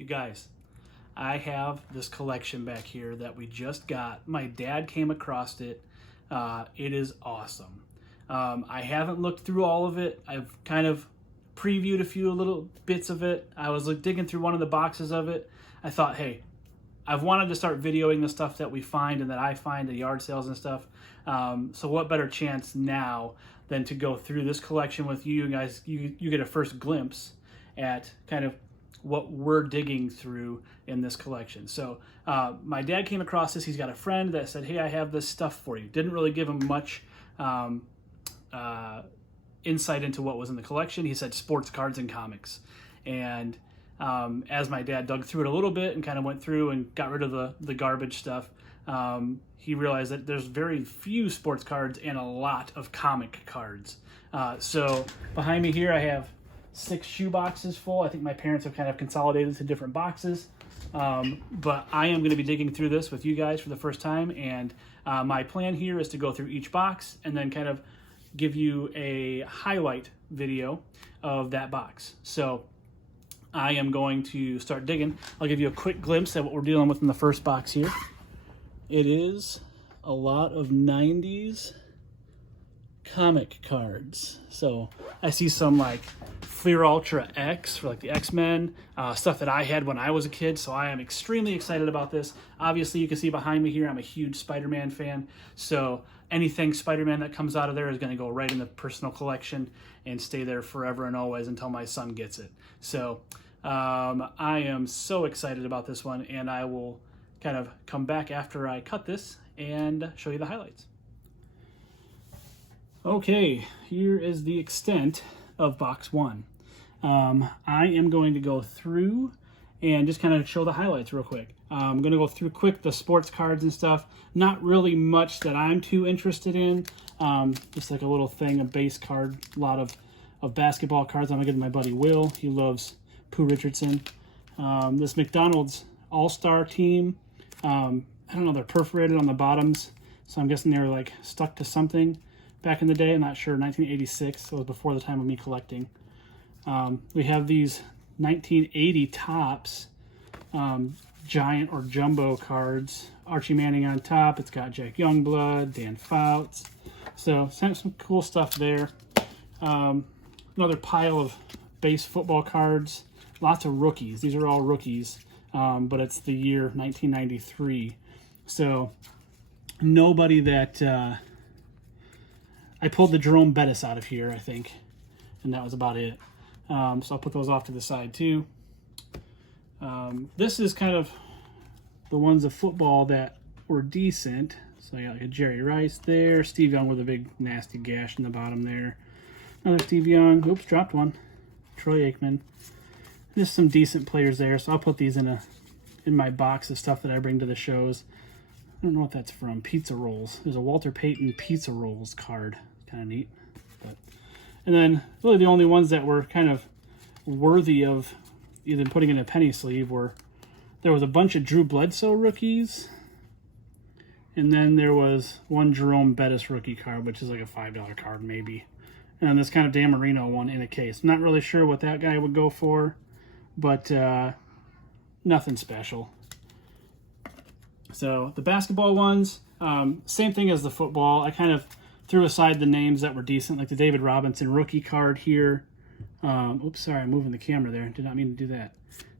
You guys, I have this collection back here that we just got. My dad came across it. It is awesome. I haven't looked through all of it. I've kind of previewed a few little bits of it. I was digging through one of the boxes of it. I thought, hey, I've wanted to start videoing the stuff that we find and that I find at yard sales and stuff. So what better chance now than to go through this collection with you guys. You get a first glimpse at kind of what we're digging through in this collection. So my dad came across this. He's got a friend that said, hey, I have this stuff for you. Didn't really give him much insight into what was in the collection. He said sports cards and comics. And as my dad dug through it a little bit and kind of went through and got rid of the garbage stuff, he realized that there's very few sports cards and a lot of comic cards. So behind me here I have 6 shoe boxes full. I think my parents have kind of consolidated to different boxes. But I am going to be digging through this with you guys for the first time. And my plan here is to go through each box and then kind of give you a highlight video of that box. So I am going to start digging. I'll give you a quick glimpse at what we're dealing with in the first box here. It is a lot of 90s comic cards. So I see some like Fleer Ultra X for like the X-Men, stuff that I had when I was a kid. So I am extremely excited about this. Obviously you can see behind me here, I'm a huge Spider-Man fan. So anything Spider-Man that comes out of there is going to go right in the personal collection and stay there forever and always until my son gets it. So I am so excited about this one, and I will kind of come back after I cut this and show you the highlights. Okay, here is the extent of box 1. I am going to go through and just kind of show the highlights real quick. I'm going to go through quick the sports cards and stuff. Not really much that I'm too interested in. Just like a little thing, a base card, a lot of basketball cards. I'm going to give my buddy Will. He loves Pooh Richardson. This McDonald's All-Star team. I don't know, they're perforated on the bottoms, so I'm guessing they were like stuck to something back in the day. I'm not sure. 1986, so it was before the time of me collecting. We have these 1980 Topps giant or jumbo cards. Archie Manning on top. It's got Jack Youngblood, Dan Fouts. So some cool stuff there. Another pile of base football cards. Lots of rookies. These are all rookies, but it's the year 1993. So nobody that... I pulled the Jerome Bettis out of here, I think, and that was about it. So I'll put those off to the side too. This is kind of the ones of football that were decent. So I got like a Jerry Rice there, Steve Young with a big nasty gash in the bottom there. Another Steve Young. Oops, dropped one. Troy Aikman. Just some decent players there. So I'll put these in my box of stuff that I bring to the shows. I don't know what that's from. Pizza Rolls. There's a Walter Payton Pizza Rolls card. Kind of neat. And then really the only ones that were kind of worthy of either putting in a penny sleeve were, there was a bunch of Drew Bledsoe rookies, and then there was one Jerome Bettis rookie card, which is like a $5 card maybe, and this kind of Dan Marino one in a case. I'm not really sure what that guy would go for, but nothing special. So the basketball ones, same thing as the football. I kind of threw aside the names that were decent, like the David Robinson rookie card here. Oops, sorry, I'm moving the camera there. Did not mean to do that.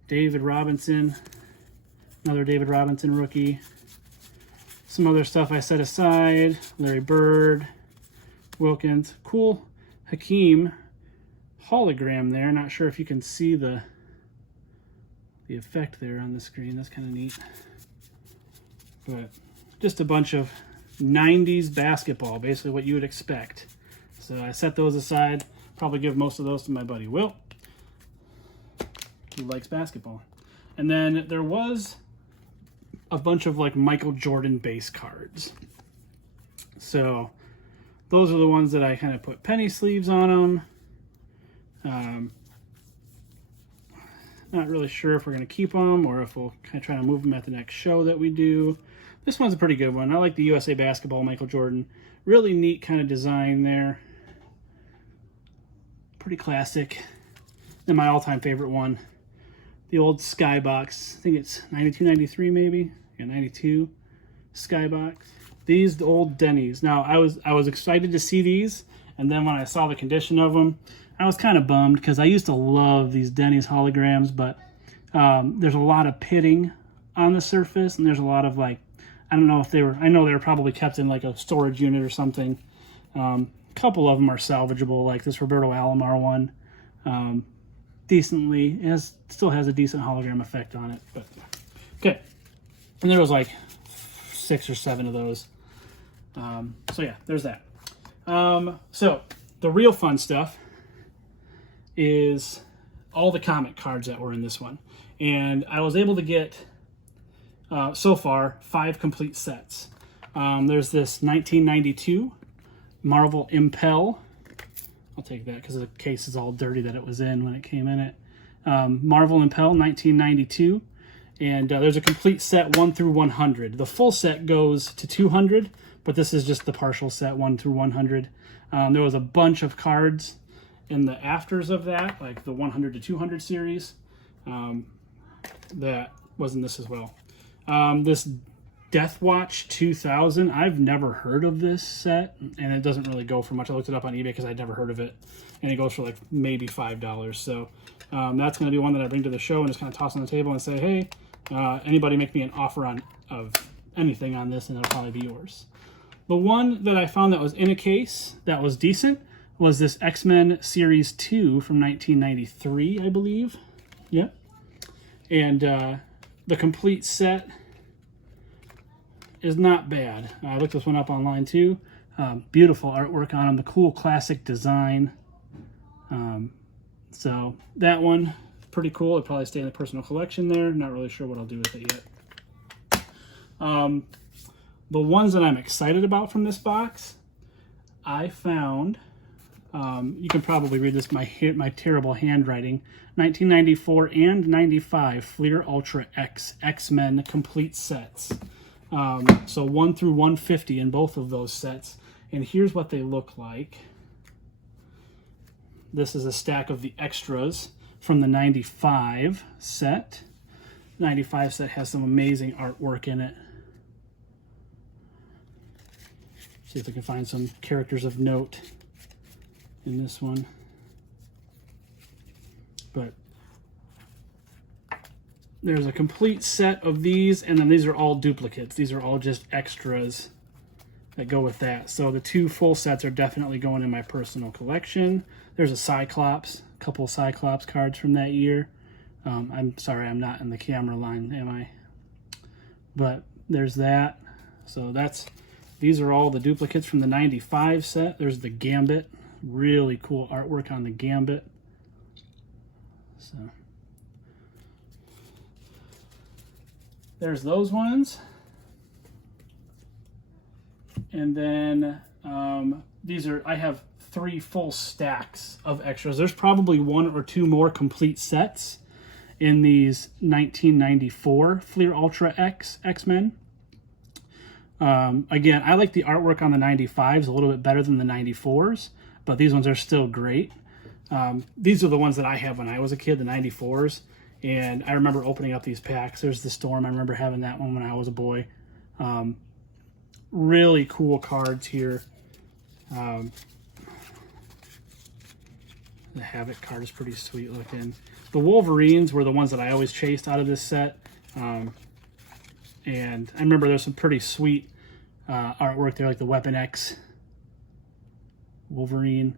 David Robinson, another David Robinson rookie. Some other stuff I set aside. Larry Bird, Wilkins. Cool Hakeem hologram there. Not sure if you can see the effect there on the screen. That's kind of neat. But just a bunch of 90s basketball, basically what you would expect. So I set those aside. Probably give most of those to my buddy Will. He likes basketball. And then there was a bunch of like Michael Jordan base cards. So those are the ones that I kind of put penny sleeves on them. Not really sure if we're going to keep them or if we'll kind of try to move them at the next show that we do. This one's a pretty good one. I like the USA Basketball Michael Jordan. Really neat kind of design there. Pretty classic. And my all-time favorite one, the old Skybox. I think it's 92, 93 maybe. Yeah, 92 Skybox. These the old Denny's. Now I was excited to see these, and then when I saw the condition of them, I was kind of bummed because I used to love these Denny's holograms, but there's a lot of pitting on the surface, and there's a lot of like, I don't know if they were, I know they were probably kept in like a storage unit or something. A couple of them are salvageable, like this Roberto Alomar one. Decently, still has a decent hologram effect on it, but okay. And there was like 6 or 7 of those. So yeah, there's that. So the real fun stuff is all the comic cards that were in this one. And I was able to get, so far, 5 complete sets. There's this 1992 Marvel Impel. I'll take that because the case is all dirty that it was in when it came in it. Marvel Impel 1992. And there's a complete set 1 through 100. The full set goes to 200, but this is just the partial set 1 through 100. There was a bunch of cards in the afters of that, like the 100 to 200 series. That was in this as well. This Death Watch 2000, I've never heard of this set, and it doesn't really go for much. I looked it up on eBay because I'd never heard of it, and it goes for like maybe $5. So that's going to be one that I bring to the show and just kind of toss on the table and say, hey, anybody make me an offer of anything on this, and it'll probably be yours. The one that I found that was in a case that was decent was this X-Men Series 2 from 1993, I believe. Yep. And the complete set is not bad. I looked this one up online too. Beautiful artwork on them, the cool classic design. So that one, pretty cool. It'll probably stay in the personal collection there. Not really sure what I'll do with it yet. The ones that I'm excited about from this box, I found, you can probably read this, my terrible handwriting, 1994 and 95 Fleer Ultra X X-Men complete sets. So 1 through 150 in both of those sets. And here's what they look like. This is a stack of the extras from the 95 set. 95 set has some amazing artwork in it. See if I can find some characters of note in this one. But there's a complete set of these, and then these are all duplicates. These are all just extras that go with that. So the 2 full sets are definitely going in my personal collection. There's a Cyclops, a couple of Cyclops cards from that year. I'm sorry, I'm not in the camera line, am I? But there's that. So these are all the duplicates from the 95 set. There's the Gambit. Really cool artwork on the Gambit. So there's those ones. And then I have 3 full stacks of extras. There's probably 1 or 2 more complete sets in these 1994 Fleer Ultra X-Men. Again, I like the artwork on the 95s a little bit better than the 94s, but these ones are still great. These are the ones that I have when I was a kid, the 94s, and I remember opening up these packs. There's the Storm. I remember having that one when I was a boy. Really cool cards here. The Havoc card is pretty sweet looking. The Wolverines were the ones that I always chased out of this set. And I remember there's some pretty sweet artwork there, like the Weapon X Wolverine.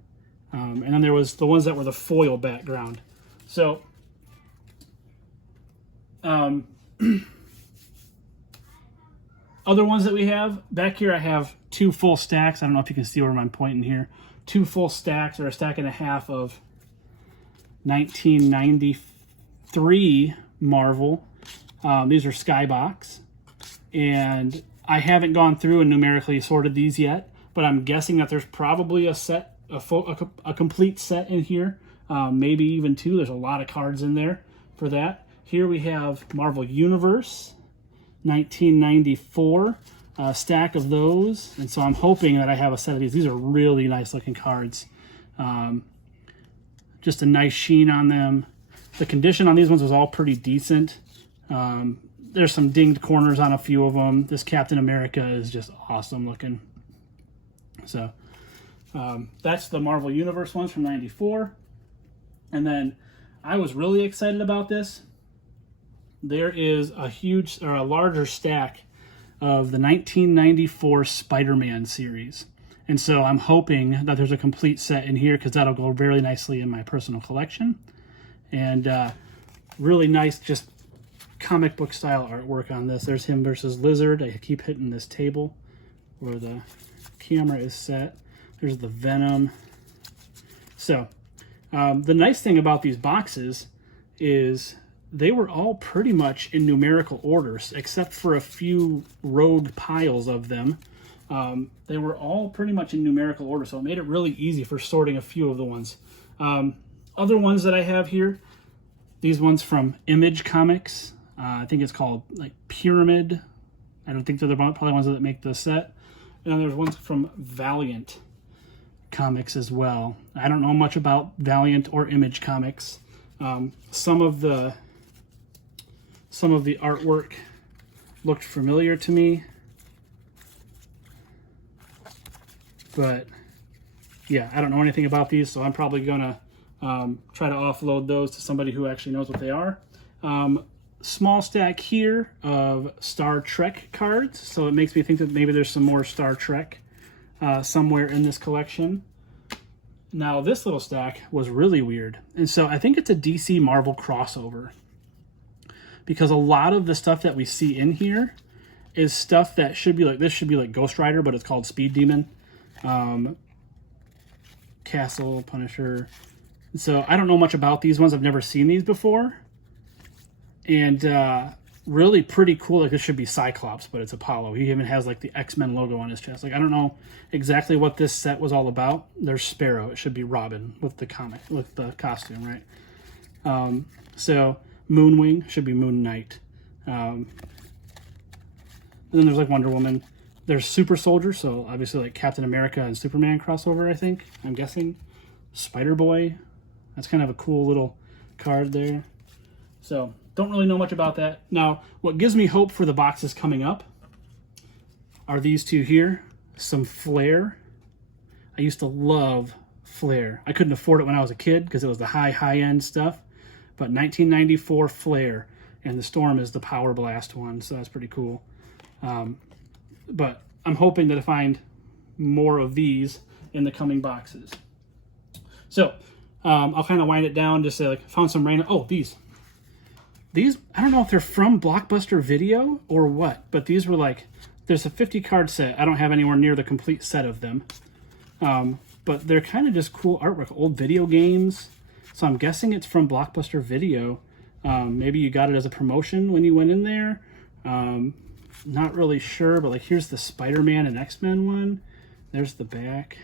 And then there was the ones that were the foil background. So, other ones that we have, back here I have 2 full stacks. I don't know if you can see where I'm pointing here. 2 full stacks, or a stack and a half of 1993 Marvel. These are Skybox. And I haven't gone through and numerically sorted these yet, but I'm guessing that there's probably a complete set in here, maybe even 2. There's a lot of cards in there for that. Here we have Marvel Universe, 1994, a stack of those, and so I'm hoping that I have a set of these. These are really nice looking cards. Just a nice sheen on them. The condition on these ones was all pretty decent. There's some dinged corners on a few of them. This Captain America is just awesome looking. So that's the Marvel Universe ones from '94. And then I was really excited about this. There is a larger stack of the 1994 Spider-Man series. And so I'm hoping that there's a complete set in here because that'll go very nicely in my personal collection. And really nice, just comic book style artwork on this. There's him versus Lizard. I keep hitting this table where the camera is set. There's the Venom. So the nice thing about these boxes is they were all pretty much in numerical orders, except for a few road piles of them. They were all pretty much in numerical order, so it made it really easy for sorting a few of the ones. Other ones that I have here, these ones from Image Comics. I think it's called like Pyramid. I don't think they're probably ones that make the set. And then there's ones from Valiant Comics as well. I don't know much about Valiant or Image Comics. Some of the artwork looked familiar to me, but yeah, I don't know anything about these, so I'm probably gonna try to offload those to somebody who actually knows what they are. Small stack here of Star Trek cards, so it makes me think that maybe there's some more Star Trek somewhere in this collection. Now this little stack was really weird, and so I think it's a DC Marvel crossover, because a lot of the stuff that we see in here is stuff that should be like, this should be like Ghost Rider, but it's called Speed Demon, Castle, Punisher. So I don't know much about these ones. I've never seen these before. And really pretty cool. Like this should be Cyclops, but it's Apollo. He even has like the X-Men logo on his chest. Like I don't know exactly what this set was all about. There's Sparrow. It should be Robin with the costume, right? So Moonwing should be Moon Knight. And then there's like Wonder Woman. There's Super Soldier, so obviously like Captain America and Superman crossover, I think. I'm guessing. Spider-Boy. That's kind of a cool little card there. So don't really know much about that. Now, what gives me hope for the boxes coming up are these two here. Some Flair. I used to love Flair. I couldn't afford it when I was a kid because it was the high-end stuff. But 1994 Flair, and the Storm is the Power Blast one, so that's pretty cool. But I'm hoping that I find more of these in the coming boxes. So I'll kind of wind it down, just say like, found some random, these, I don't know if they're from Blockbuster Video or what, but these were like, there's a 50 card set. I don't have anywhere near the complete set of them. But they're kind of just cool artwork, old video games. So I'm guessing it's from Blockbuster Video. Maybe you got it as a promotion when you went in there. Not really sure, but like here's the Spider-Man and X-Men one. There's the back.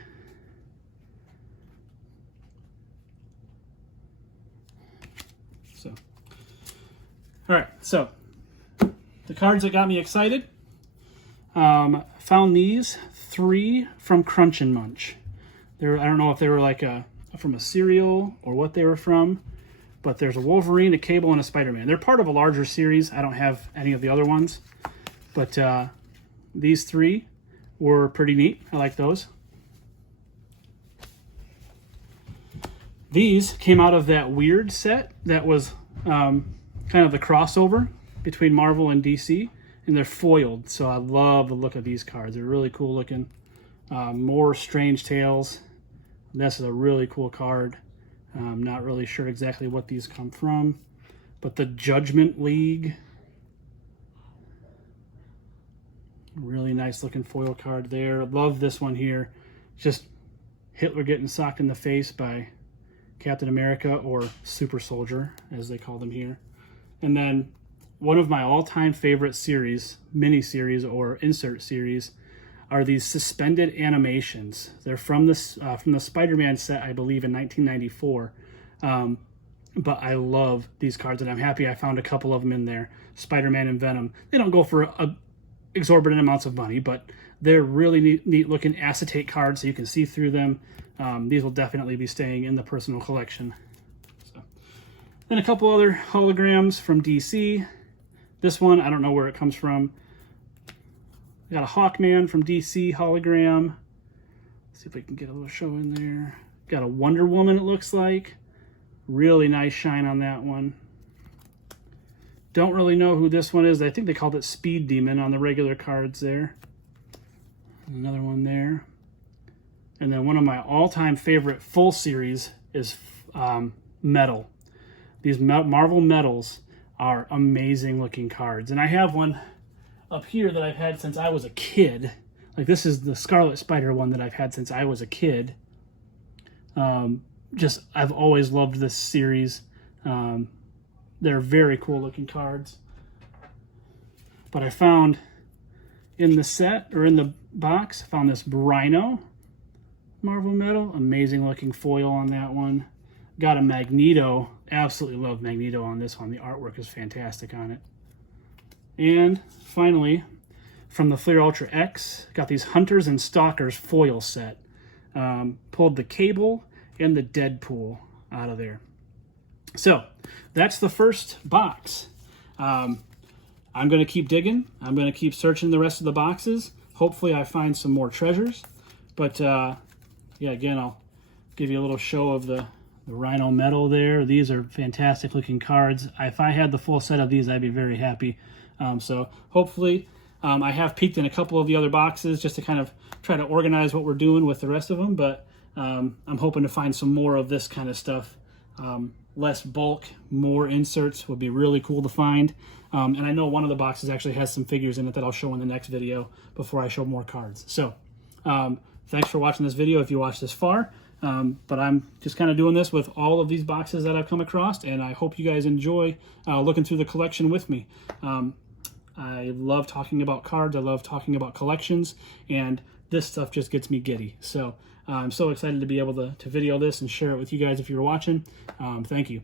So, all right, so the cards that got me excited. Found these 3 from Crunch and Munch. I don't know if they were like from a cereal or what they were from, but there's a Wolverine, a Cable, and a Spider-Man. They're part of a larger series. I don't have any of the other ones, but these 3 were pretty neat. I like those. These came out of that weird set that was kind of the crossover between Marvel and DC, and they're foiled, so I love the look of these cards. They're really cool looking. More Strange Tales. This is a really cool card. I'm not really sure exactly what these come from, but the Judgment League. Really nice looking foil card there. Love this one here. Just Hitler getting socked in the face by Captain America, or Super Soldier, as they call them here. And then one of my all-time favorite series, mini-series or insert series, are these suspended animations. They're from the Spider-Man set, I believe, in 1994. But I love these cards, and I'm happy I found a couple of them in there. Spider-Man and Venom. They don't go for exorbitant amounts of money, but they're really neat-looking acetate cards, so you can see through them. These will definitely be staying in the personal collection. So, Then a couple other holograms from DC. This one, I don't know where it comes from. We got a Hawkman from DC hologram. Let's see if we can get a little show in there. Got a Wonder Woman, it looks like. Really nice shine on that one. Don't really know who this one is. I think they called it Speed Demon on the regular cards there. Another one there. And then one of my all-time favorite full series is Metal. These Marvel Metals are amazing looking cards. And I have one up here that I've had since I was a kid. Like, this is the Scarlet Spider one that I've had since I was a kid. I've always loved this series. They're very cool looking cards. But I found in the set, or in the box, I found this Rhino Marvel Metal. Amazing looking foil on that one. Got a Magneto. Absolutely love Magneto on this one. The artwork is fantastic on it. And finally, from the Fleer Ultra X, got these Hunters and Stalkers foil set. Pulled the Cable and the Deadpool out of there. So that's the first box. I'm going to keep digging. I'm going to keep searching the rest of the boxes. Hopefully I find some more treasures. But yeah, again, I'll give you a little show of the Rhino Metal there. These are fantastic looking cards. If I had the full set of these, I'd be very happy. So hopefully I have peeked in a couple of the other boxes just to kind of try to organize what we're doing with the rest of them. But I'm hoping to find some more of this kind of stuff. Less bulk, more inserts would be really cool to find. And I know one of the boxes actually has some figures in it that I'll show in the next video before I show more cards. So thanks for watching this video if you watched this far. But I'm just kind of doing this with all of these boxes that I've come across, and I hope you guys enjoy looking through the collection with me. I love talking about cards. I love talking about collections, and this stuff just gets me giddy. So I'm so excited to be able to video this and share it with you guys if you're watching. Thank you.